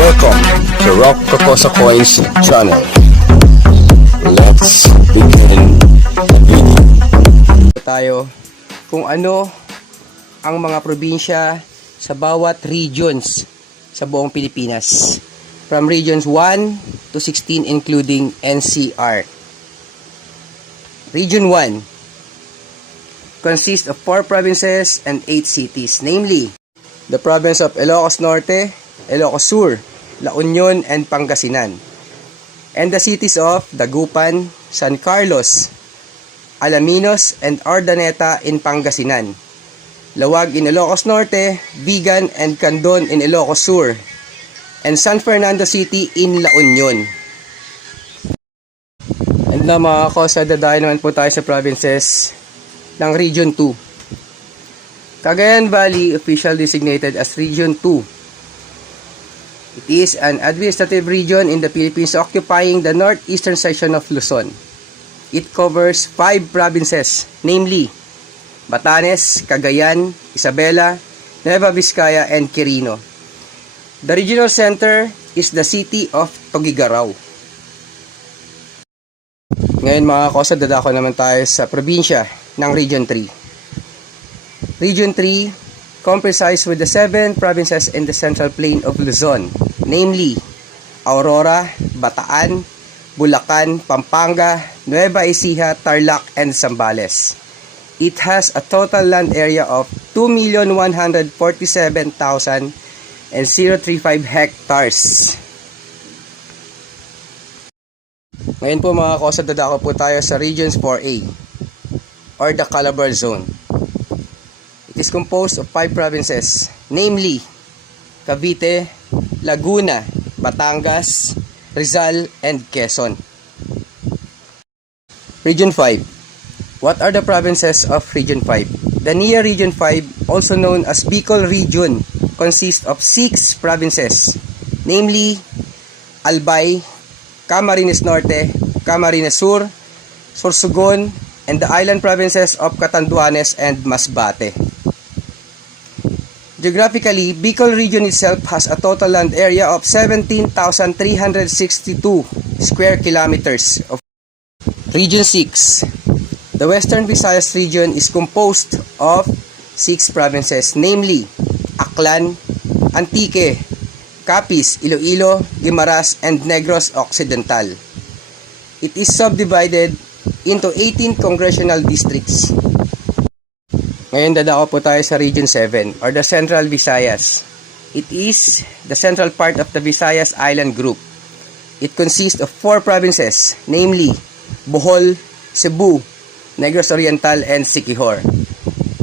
Welcome to Rock Kokosa Coins channel. Let's begin the video. Tayo kung ano ang mga probinsya sa bawat regions sa buong Pilipinas. From regions 1 to 16 including NCR. Region 1 consists of 4 provinces and 8 cities, namely the province of Ilocos Norte, Ilocos Sur, La Union, and Pangasinan, and the cities of Dagupan, San Carlos, Alaminos, and Urdaneta in Pangasinan, Lawag in Ilocos Norte, Vigan and Candon in Ilocos Sur, and San Fernando City in La Union. And na mga kosa, dadayo naman po tayo sa provinces ng Region 2. Cagayan Valley, official designated as Region 2. It is an administrative region in the Philippines occupying the northeastern section of Luzon. It covers 5 provinces, namely Batanes, Cagayan, Isabela, Nueva Vizcaya, and Quirino. The regional center is the city of Tuguegarao. Ngayon mga kosa, dadako naman tayo sa probinsya ng Region 3. Region 3 comprises with the 7 provinces in the central plain of Luzon, namely Aurora, Bataan, Bulacan, Pampanga, Nueva Ecija, Tarlac, and Zambales. It has a total land area of 2,147,035 hectares. Ngayon po mga kosa, dadako po tayo sa Regions 4A or the Calabar Zone. It is composed of 5 provinces, namely Cavite, Laguna, Batangas, Rizal, and Quezon. Region 5. What are the provinces of Region 5? The NIA Region 5, also known as Bicol Region, consists of 6 provinces, namely Albay, Camarines Norte, Camarines Sur, Sorsogon, and the island provinces of Catanduanes and Masbate. Geographically, Bicol Region itself has a total land area of 17,362 square kilometers. Region 6. The Western Visayas region is composed of 6 provinces, namely Aklan, Antique, Capiz, Iloilo, Guimaras, and Negros Occidental. It is subdivided into 18 congressional districts. Ngayon dadako po tayo sa Region 7 or the Central Visayas. It is the central part of the Visayas Island Group. It consists of 4 provinces, namely Bohol, Cebu, Negros Oriental, and Siquijor,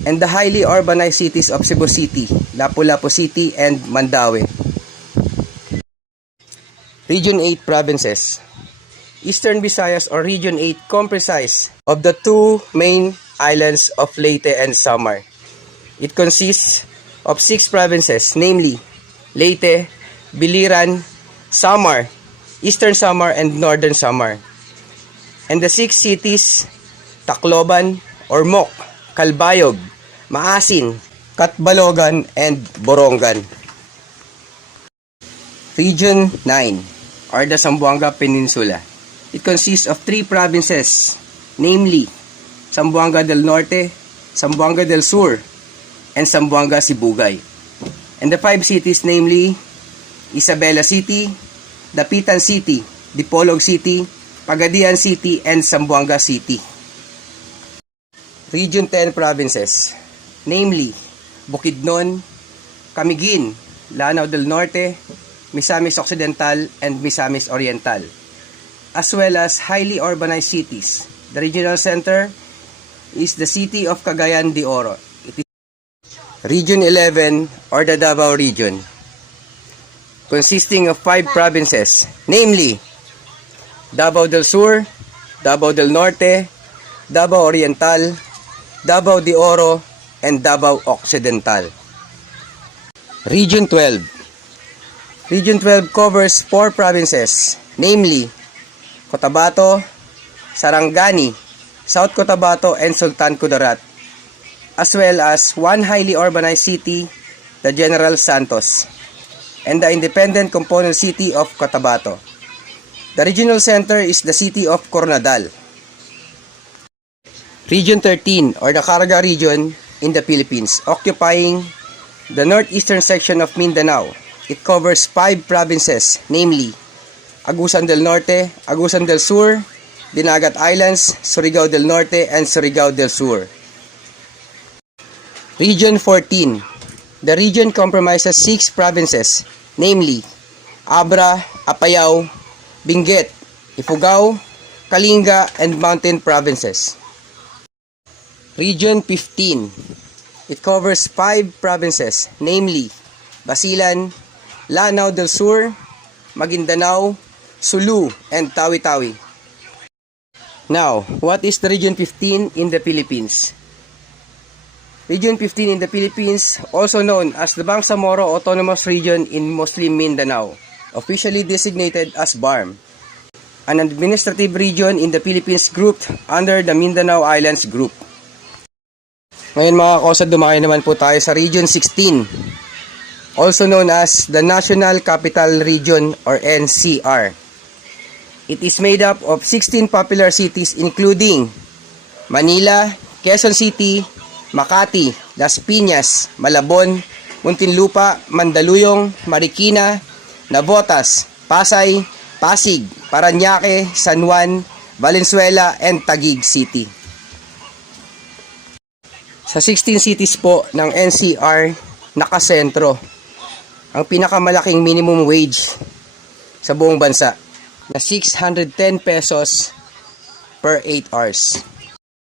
and the highly urbanized cities of Cebu City, Lapu-Lapu City, and Mandaue. Region 8 provinces. Eastern Visayas or Region 8 comprises of the 2 main islands of Leyte and Samar. It consists of 6 provinces, namely Leyte, Biliran, Samar, Eastern Samar, and Northern Samar, and the 6 cities Tacloban or Moc, Calbayog, Maasin, Catbalogan, and Borongan. Region 9 or the Zamboanga Peninsula. It consists of 3 provinces, namely Zamboanga del Norte, Zamboanga del Sur, and Zamboanga Sibugay, and the 5 cities, namely Isabela City, Dapitan City, Dipolog City, Pagadian City, and Zamboanga City. Region 10 provinces, namely Bukidnon, Camiguin, Lanao del Norte, Misamis Occidental, and Misamis Oriental, as well as highly urbanized cities. The regional center is the city of Cagayan de Oro. It is Region 11 or the Davao Region, consisting of 5 provinces, namely Davao del Sur, Davao del Norte, Davao Oriental, Davao de Oro, and Davao Occidental. Region 12. Region 12 covers 4 provinces, namely Cotabato, Sarangani, South Cotabato, and Sultan Kudarat, as well as 1 highly urbanized city, the General Santos, and the independent component city of Cotabato. The regional center is the city of Coronadal. Region 13, or the Caraga region in the Philippines, occupying the northeastern section of Mindanao. It covers 5 provinces, namely Agusan del Norte, Agusan del Sur, Dinagat Islands, Surigao del Norte, and Surigao del Sur. Region 14. The region comprises 6 provinces, namely Abra, Apayao, Benguet, Ifugao, Kalinga, and Mountain provinces. Region 15. It covers 5 provinces, namely Basilan, Lanao del Sur, Maguindanao, Sulu, and Tawi-Tawi. Now, what is the Region 15 in the Philippines? Region 15 in the Philippines, also known as the Bangsamoro Autonomous Region in Muslim Mindanao, officially designated as BARM, an administrative region in the Philippines grouped under the Mindanao Islands Group. Ngayon mga kausad, dumayo naman po tayo sa Region 16, also known as the National Capital Region or NCR. It is made up of 16 popular cities including Manila, Quezon City, Makati, Las Piñas, Malabon, Muntinlupa, Mandaluyong, Marikina, Navotas, Pasay, Pasig, Parañaque, San Juan, Valenzuela, and Taguig City. Sa 16 cities po ng NCR, nakasentro ang pinakamalaking minimum wage sa buong bansa na 610 pesos per 8 hours.